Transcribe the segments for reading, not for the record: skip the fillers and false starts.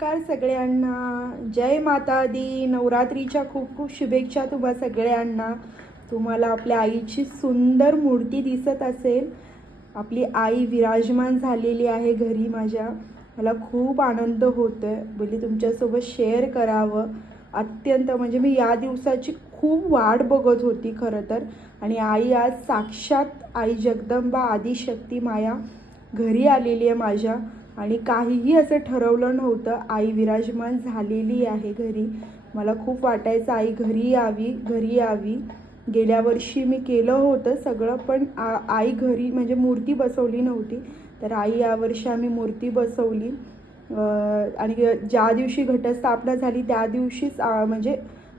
नमस्कार सगळ्यांना, जय माता दी. नवरात्रीच्या खूप खूप शुभेच्छा तुम्हा सगळ्यांना. तुम्हाला आपल्या आईची सुंदर मूर्ती दिसत असेल. आपली आई विराजमान झालेली आहे घरी माझ्या. मला खूप आनंद होतोय, बोलली तुमच्यासोबत शेअर करावं. अत्यंत म्हणजे मी या दिवसाची खूप वाट बघत होती खरं तर. आणि आई आज साक्षात आई जगदंबा आदिशक्ती माया घरी आलेली आहे माझ्या. आणि काहीही असं ठरवलं नव्हतं, आई विराजमान झालेली आहे घरी. मला खूप वाटायचं आई घरी यावी. गेल्या वर्षी मी केलं होतं सगळं, पण आई घरी म्हणजे मूर्ती बसवली नव्हती. तर आई यावर्षी आम्ही मूर्ती बसवली. आणि ज्या दिवशी घटस्थापना झाली त्या दिवशीच म्हणजे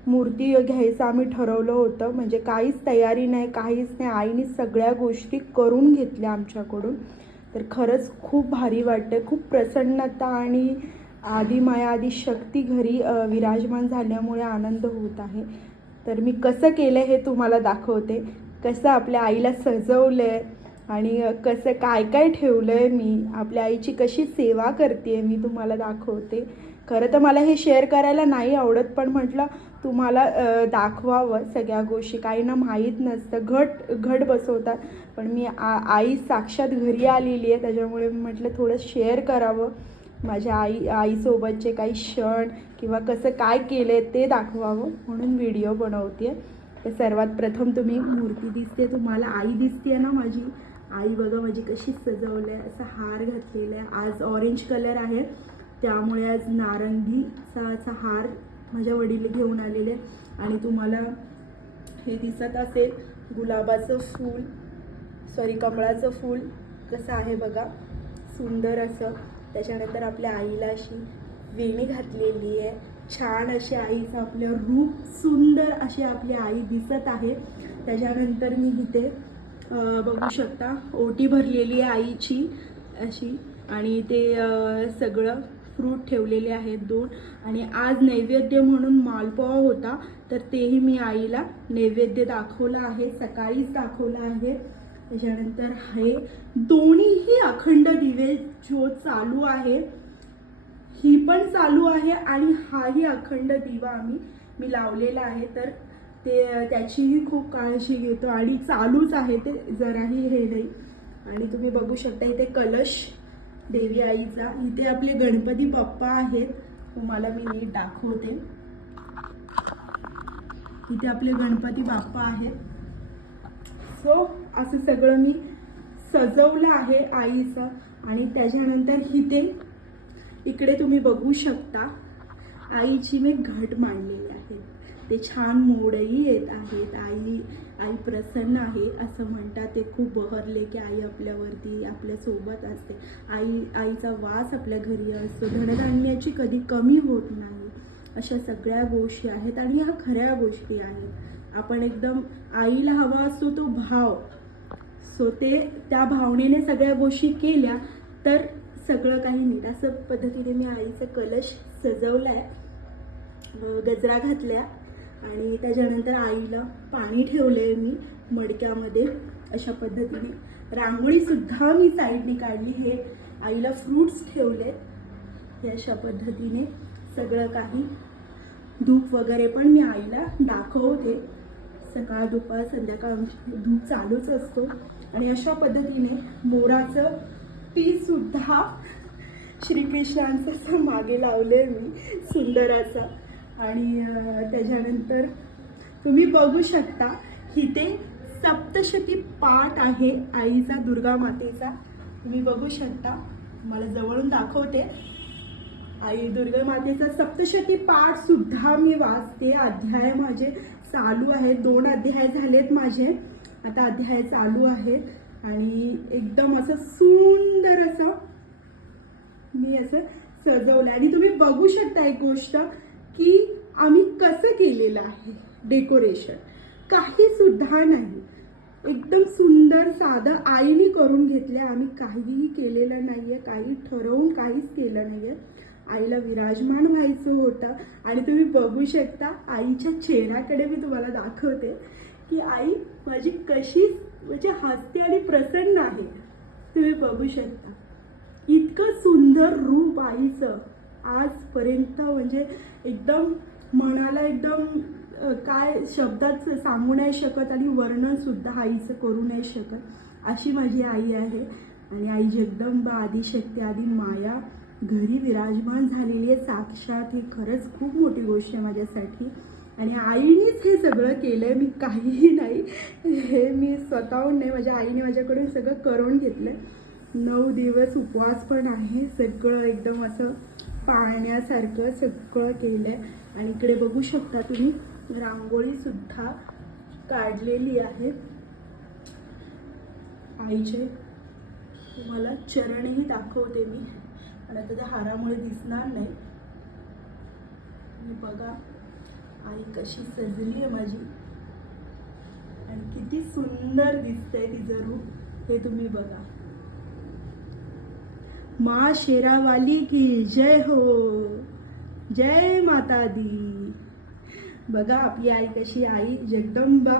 मूर्ती घ्यायचं आम्ही ठरवलं होतं. म्हणजे काहीच तयारी नाही, काहीच नाही. आईने सगळ्या गोष्टी करून घेतल्या आमच्याकडून. तर खरंच खूप भारी वाटतं, खूप प्रसन्नता आणि आदिमाया आदिशक्ती घरी विराजमान झाल्यामुळे आनंद होत आहे. तर मी कसं केलं हे तुम्हाला दाखवते. कसं आपल्या आईला सजवलं आहे आणि कसं काय काय ठेवलं आहे, मी आपल्या आईची कशी सेवा करते मी तुम्हाला दाखवते. खरं तर मला हे शेअर करायला नाही आवडत, पण म्हटलं तुम्हाला दाखवावं सगळ्या गोष्टी. काहींना माहीत नसतं, घट बसवतात, पण मी आई साक्षात घरी आलेली आहे त्याच्यामुळे म्हटलं थोडं शेअर करावं. माझ्या आईसोबतचे काही क्षण किंवा कसं काय केलं आहे ते दाखवावं म्हणून व्हिडिओ बनवते. तर सर्वात प्रथम तुम्ही मूर्ती दिसते तुम्हाला, आई दिसते ना माझी. आई बघा माझी कशी सजवलं आहे, असा हार घातलेला आहे. आज ऑरेंज कलर आहे त्यामुळे आज नारंगीचा हार माझ्या वडील घेऊन आलेले. आणि तुम्हाला हे दिसत असेल गुलाबाचं फूल, कमळाचं फूल कसं आहे बघा, सुंदर असं. त्याच्यानंतर आपल्या आईला अशी वेणी घातलेली आहे, छान अशी आईचं आपलं रूप, सुंदर अशी आपली आई दिसत आहे. त्याच्यानंतर मी इथे बघू शकता ओटी भरलेली आहे आईची अशी. आणि ते सगळं फ्रूट ठेवलेले आहेत 2. आणि आज नैवेद्य म्हणून मालपोहा होता, तर तेही मी आईला नैवेद्य दाखवलं आहे, सकाळीच दाखवलं आहे. त्याच्यानंतर हे दोन्हीही अखंड दिवे ज्योत चालू आहे, ही पण चालू आहे आणि हाही अखंड दिवा मी लावलेला आहे. तर ते त्याचीही खूप काळजी घेतो आणि चालूच आहे ते, जराही हे नाही. आणि तुम्ही बघू शकता इथे कलश देवी आईचा. इथे आपले गणपती बाप्पा आहेत, तुम्हाला मी नीट दाखवते. इथे आपले गणपती बाप्पा आहेत. सो असं सगळं मी सजवलं आहे आईचं. आणि त्याच्यानंतर इकडे तुम्ही बघू शकता आईची मी घट मांडलेली आहे. ते छान मोडही येत आहेत. आई प्रसन्न आहे असं म्हणतात. ते खूप बहरले की आई आपल्यावरती आपल्यासोबत असते. आईचा वास आपल्या घरी असतो. धनधान्याची कधी कमी होत नाही. अशा सगळ्या गोष्टी आहेत आणि ह्या खऱ्या गोष्टी आहेत. आपण एकदम आईला हवा असतो तो भाव, सो त्या भावनेने सगळ्या गोष्टी केल्या तर सगळं काही नीट. असं पद्धतीने मी आईचा कलश सजवला आहे, गजरा घातल्या. आणि त्याच्यानंतर आईला पाणी ठेवलंय मी मडक्यामध्ये. अशा पद्धतीने रांगोळीसुद्धा मी साईडने काढली. हे आईला फ्रूट्स ठेवलेत. हे अशा पद्धतीने सगळं काही. धूप वगैरे पण मी आईला दाखवते. सकाळ दुपार संध्याकाळ धूप चालूच असतो. आणि अशा पद्धतीने मोराचं पीससुद्धा श्रीकृष्णांचं असं मागे लावले मी, सुंदर असं. आणि त्याच्यानंतर तुम्ही बघू शकता इथे सप्तशती पाठ आहे आईचा, दुर्गा मातेचा. तुम्ही बघू शकता, मला जवळून दाखवते. आई दुर्गा मातेचा सप्तशती पाठ सुद्धा मी वाचते. अध्याय माझे चालू आहेत, 2 अध्याय झालेत माझे, आता अध्याय चालू आहेत. आणि एकदम असं सुंदर असं मी असं सजवलं. आणि तुम्ही बघू शकता एक गोष्ट की आम्ही कसं केलेलं आहे डेकोरेशन. काही सुद्धा नाही, एकदम सुंदर साधं आईने करून घेतलं. आम्ही काहीही केलेलं नाहीये, काही ठरवून काहीच केलं नाहीये. आईला विराजमान व्हायचं होतं. आणि तुम्ही बघू शकता आईच्या चेहऱ्याकडे मी तुम्हाला दाखवते की आई माझी कशी म्हणजे हसते आणि प्रसन्न आहे. तुम्ही बघू शकता इतकं सुंदर रूप आईचं. आजपर्यंत म्हणजे एकदम मनाला एकदम काय शब्दात सांगू नाही शकत आणि वर्णनसुद्धा आईचं करू नाही शकत अशी माझी आई आहे. आणि आई जगदंबा आदिशक्ती आदी माया घरी विराजमान झालेली आहे साक्षात. ही खरंच खूप मोठी गोष्ट आहे माझ्यासाठी. आणि आईनेच हे सगळं केलं आहे, मी काहीही नाही. हे मी स्वतःहून नाही, माझ्या आईने माझ्याकडून सगळं करून घेतलं आहे. 9 दिवस उपवास पण आहे. सगळं एकदम असं पाळण्यासारखं सगळं केलं आहे. आणि इकडे बघू शकता तुम्ही रांगोळीसुद्धा काढलेली आहे आईचे. तुम्हाला चरणही दाखवते मी. आणि आता त्या हारामुळे दिसणार नाही. आणि बघा आई कशी सजली आहे माझी आणि किती सुंदर दिसतंय तिचं रूप, हे तुम्ही बघा. माँ शेरावाली की जय हो, जय माता दी. बघा आपली आई कशी, आई जगदंबा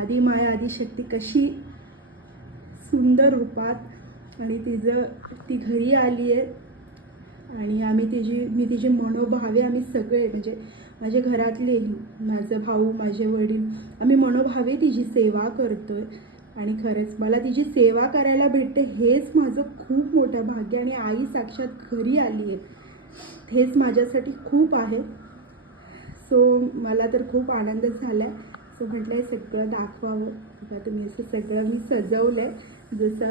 आदी माया आदिशक्ती कशी सुंदर रूपात. आणि ती घरी आली आहे आणि मी तिची मनोभावे आम्ही सगळे म्हणजे माझ्या घरातले, माझा भाऊ, माझे वडील, आम्ही मनोभावे तिची सेवा करतोय. आणि खरंच मला तिची सेवा करायला भेटते हेच माझं खूप मोठं भाग्य. आणि आई साक्षात घरी आली आहे हेच माझ्यासाठी खूप आहे. सो मला तर खूप आनंद झाला आहे. सो म्हटलं आहे सगळं दाखवावं. आता तुम्ही असं सगळं मी सजवलं आहे जसं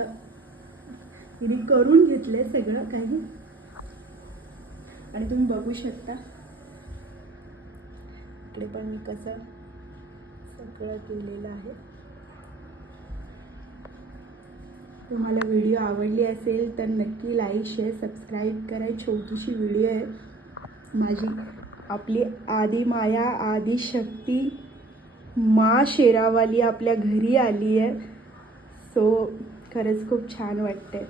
तिने करून घेतलं आहे सगळं काही. आणि तुम्ही बघू शकता इकडे पण मी कसं सगळं केलेलं आहे. तुम्हाला व्हिडिओ आवडली असेल तर नक्की लाईक शेअर सबस्क्राईब करा. छोटीशी व्हिडिओ आहे माझी. आपली आदी माया आदिशक्ती माँ शेरावाली आपल्या घरी आली आहे. सो खरंच खूप छान वाटते.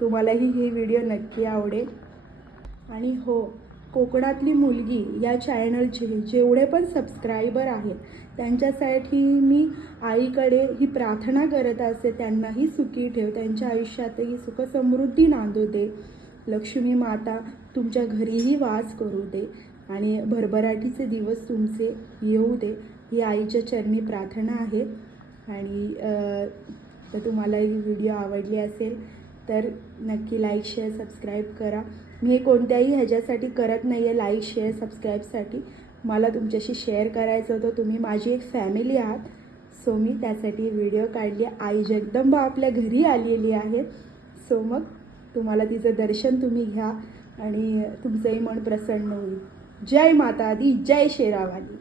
तुम्हालाही हे व्हिडिओ नक्की आवडेल. आणि हो, कोकणातली मुलगी या चॅनलचे जेवढे पण सबस्क्रायबर आहेत त्यांच्यासाठी मी आईकडे ही प्रार्थना करत असते, त्यांनाही सुखी ठेव, त्यांच्या आयुष्यातही सुखसमृद्धी नांदू दे. लक्ष्मी माता तुमच्या घरीही वास करू दे आणि भरभराटीचे दिवस तुमचे येऊ दे, ही आईच्या चरणी प्रार्थना आहे. आणि तर तुम्हाला ही व्हिडिओ आवडली असेल तर नक्की लाईक शेअर सबस्क्राईब करा. मी हे कोणत्याही ह्याच्यासाठी करत नाही आहे, लाईक शेअर सबस्क्राईबसाठी. मला तुमच्याशी शेअर करायचं होतं. तुम्ही माझी एक फॅमिली आहात. सो मी त्यासाठी व्हिडिओ काढली. आई जगदंबा आपल्या घरी आलेली आहे. सो मग तुम्हाला तिचं दर्शन तुम्ही घ्या आणि तुमचंही मन प्रसन्न होईल. जय माता दी, जय शेरावाली.